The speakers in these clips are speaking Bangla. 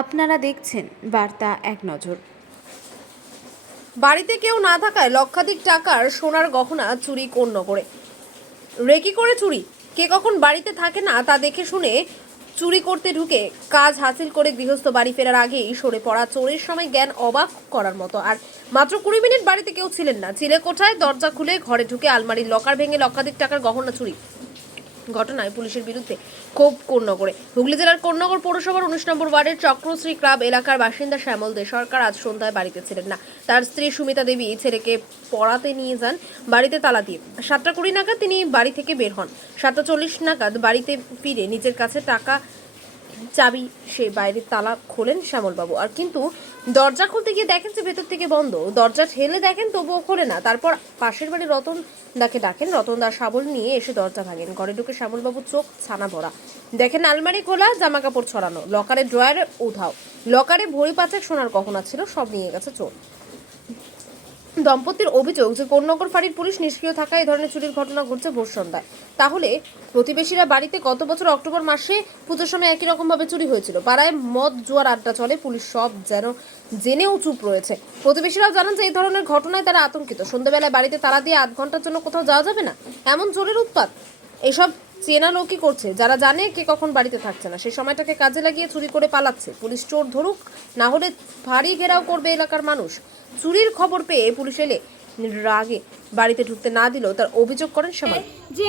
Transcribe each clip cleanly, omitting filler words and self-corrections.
আপনারা দেখছেন বার্তা এক নজর। বাড়িতে কেউ না থাকায় লক্ষাধিক টাকার সোনার গহনা চুরি কোন্নগরে। রেকি করে চুরি, কে কখন বাড়িতে থাকে না তা দেখে শুনে চুরি করতে ঢুকে কাজ হাসিল করে গৃহস্থ বাড়ি ফেরার আগেই সরে পড়া চোরের সময় জ্ঞান অবাক করার মতো। আর মাত্র 20 মিনিট বাড়িতে কেউ ছিলেন না, চিলে কোঠায় দরজা খুলে ঘরে ঢুকে আলমারির লকার ভেঙে লক্ষাধিক টাকার গহনা চুরি। ঘটনায় পুলিশের বিরুদ্ধে ক্ষোভ কোন্নগরে। হুগলি জেলার কোন্নগর পৌরসভার 19 নম্বর ওয়ার্ডের চক্রশ্রী ক্লাব এলাকার বাসিন্দা শ্যামল দে সরকার আজ সন্ধ্যায় বাড়িতে ছিলেন না। তার স্ত্রী সুমিতা দেবী ছেলেকে পড়াতে নিয়ে যান বাড়িতে তালা দিয়ে। 7:20 নাগাদ তিনি বাড়ি থেকে বের হন। 7:40 নাগাদ বাড়িতে ফিরে নিজের কাছে টাকা চাবি সে বাইরের তালা খোলেন শ্যামলবাবু। আর কিন্তু দরজা খুলতে গিয়ে দেখেন যে ভেতর থেকে বন্ধ। দরজা ঠেলে দেখেন তবুও খোলে না। তারপর পাশের বাড়ির রতন দাকে ডাকেন। রতন দা শাবল নিয়ে এসে দরজা ভাঙেন। ঘরে ঢুকে শ্যামলবাবুর চোখ ছানা ভরা। দেখেন আলমারি খোলা, জামা কাপড় ছড়ানো, লকারে ড্রয়ারে উধাও। লকারে ভরি পাঁচেক সোনার গহনা ছিল, সব নিয়ে গেছে চোর। দম্পতির অভিযোগ যে কোন্নগর ফাঁড়ির পুলিশ নিষ্ক্রিয় থাকায় এই ধরনের চুরির ঘটনা ঘটছে ভোর সন্ধ্যায়। তাহলে প্রতিবেশীরা বাড়িতে গত বছর অক্টোবর মাসে পুজোর সময় একই রকম ভাবে চুরি হয়েছিল। পাড়ায় মদ জুয়ার আড্ডা চলে, পুলিশ সব যেন জেনেও চুপ রয়েছে। প্রতিবেশীরাও জানান যে এই ধরনের ঘটনায় তারা আতঙ্কিত। সন্ধ্যাবেলায় বাড়িতে তালা দিয়ে আধ ঘন্টার জন্য কোথাও যাওয়া যাবে না, এমন চোরের উৎপাত। এসব চেনা লোকই করছে, যারা জানে কে কখন বাড়িতে থাকছে না, সেই সময়টাকে কাজে লাগিয়ে চুরি করে পালাচ্ছে। পুলিশ চোর ধরুক, না হলে ফাঁড়ি ঘেরাও করবে এলাকার মানুষ। চুরির খবর পেয়ে পুলিশ এলে রাগে বাড়িতে ঢুকতে না দিলেও তার অভিযোগ করেন শ্যামল। যে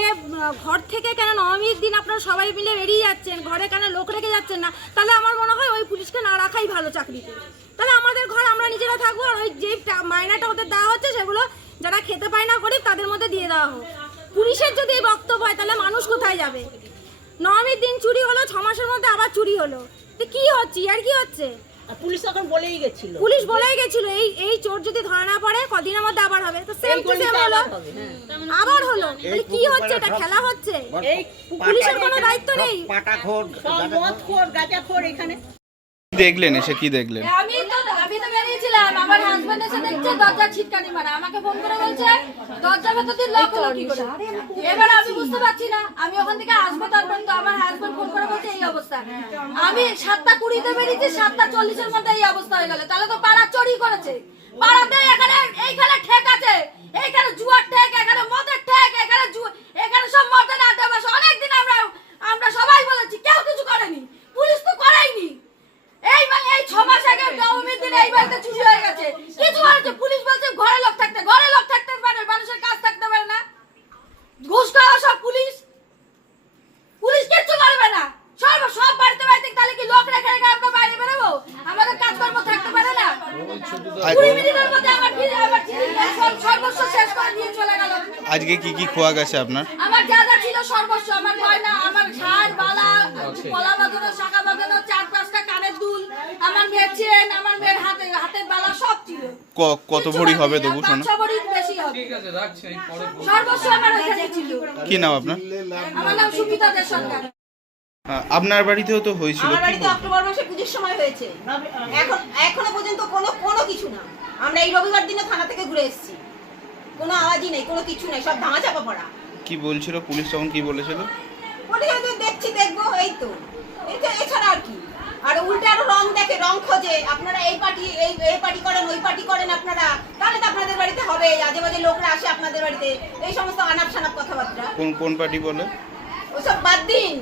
ঘর থেকে কেন নবমীর দিন আপনারা সবাই মিলে বেরিয়ে যাচ্ছেন, ঘরে কেন লোক রেখে যাচ্ছেন না? তাহলে আমার মনে হয় ওই পুলিশকে না রাখাই ভালো চাকরিতে। তাহলে আমাদের ঘর আমরা নিজেরা থাকবো, আর ওই যে মাইনাটা ওদের দেওয়া হচ্ছে সেগুলো যারা খেতে পায় না গরিব তাদের মধ্যে দিয়ে দেওয়া হোক। পুলিশের যদি এই বক্তব্য হয় তাহলে মানুষ কোথায় যাবে? নবমীর দিন চুরি হলো, 6 মাসের মধ্যে আবার চুরি হলো, কি হচ্ছে আর কি হচ্ছে? পুলিশ তখন বলেই গেছিল, পুলিশ বলেই গেছিল এই চোর যদি ধরা না পড়ে কদিনের মধ্যে আবার হবে। তো সেম টু সেম হলো, আবার হলো। মানে কি হচ্ছে? এটা খেলা হচ্ছে। এই পুলিশের কোনো দায়িত্ব নেই। পাটাখোর মদখোর গাঁজাখোর এখানে দেখলেন? এসে কি দেখলেন? আমি তো বেরিয়েছিলাম, আমার হাজবেন্ড এসে দেখছে দরজা ছিটকানি মারা, আমাকে ফোন করে বলছে দরজা ভেতর দিয়ে লক হলো কি করে। এবার আমি বুঝতে পারছি না, আমি ওখান থেকে আসবো তারপর তো আমার হাজবেন্ড ফোন করে বলছে এই অবস্থা। আমি 7:20 বেরিয়েছি, 7:40 মধ্যে এই অবস্থা হয়ে গেল। তাহলে তো পাড়া চুরি করেছে। পাড়াতে এইখানে ঠেক আছে, এইখানে জুয়ার ঠেক, এখানে মদের ঠেক, এখানে সব মদের আড্ডা বসে। অনেকদিন আমরা সবাই বলেছি, কেউ কিছু করেনি, পুলিশ তো করেইনি। এই 6 মাস আগে নবমীর দিন এই বাড়িতে চুরি হয়ে গেছে, কিছু হয়েছে? পুলিশ বলছে ঘরে লোক থাকতে পারে, মানুষের কাজ থাকতে পারে না। ঘুষ খাওয়া সব পুলিশ কিচ্ছু করবে না। সব বাড়িতে তাহলে কি লোক রেখে আমরা বাইরে বেরোবো? আমাদের কাজকর্ম থাকতে পারে না। 20 মিনিটের মধ্যে আমার সর্বস্ব শেষ করে নিয়ে চলে গেল। আজকে কি কি খোয়া গেছে আপনার? আমার যা যা ছিল সর্বস্ব, আমার গয়না, আমার ঝাড় বালা, গলা বাঁধানো, শাখা বাঁধানো, 4-5টা কানের দুল, আমার মেয়ের চেন, আমার মেয়ের হাতের বালা সব ছিল। কত ভরি হবে তবু সোনা? 5-6 ভরি বেশি হবে। ঠিক আছে, রাখছি। সর্বস্ব আমার ওখানে ছিল। কি নাম আপনার? আমার নাম সুমিতা দে সরকার। আপনার বাড়িতেও তো হয়েছিল? আমার বাড়িতে অক্টোবর মাসে পুজোর সময় হয়েছে। এখনো পর্যন্ত কোনো কিছু না। আমরা এই রবিবার দিনে থানা থেকে ঘুরে এসেছি, কোনো আওয়াজই নেই, কোনো কিছু নেই, সব ভাঙা চাপা পড়া। কি বলছিল পুলিশ তখন? কি বলেছিল? দেখবো এই তো এছাড়া আর কি। আর উল্টে আরো রং দেখে, রং খোঁজে। আপনারা এই পার্টি করেন, ওই পার্টি করেন আপনারা, তাহলে তো আপনাদের বাড়িতে হবে। আজে বাজে লোকরা আসে আপনাদের বাড়িতে, এই সমস্ত আনাপ সানাপ কথাবার্তা। কোন পার্টি বলে? ওসব বাদ দিন,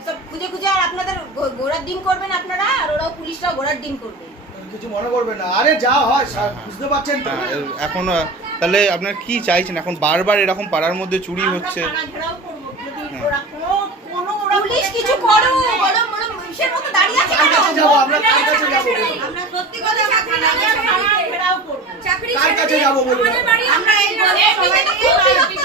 ওসব খুঁজে আর আপনাদের ঘোড়ার ডিম করবেন আপনারা, আর ওরাও পুলিশরাও ঘোড়ার ডিম করবে। কিছু মনে করবে না, আরে যা হয় বুঝতে পারছেন তো। এখন তাহলে আপনার কি চাইছেন? এখন বারবার এরকম পাড়ার মধ্যে চুরি হচ্ছে। পুলিশ কিছু করো, মানুষের মতো দাঁড়িয়ে আছে কেন? আমরা কার কাছে যাবো? আমরা সত্যি কথা ঘেরাও করব। কার কাছে যাবো বলুন? আমরা এই সবাই খুব বিরক্ত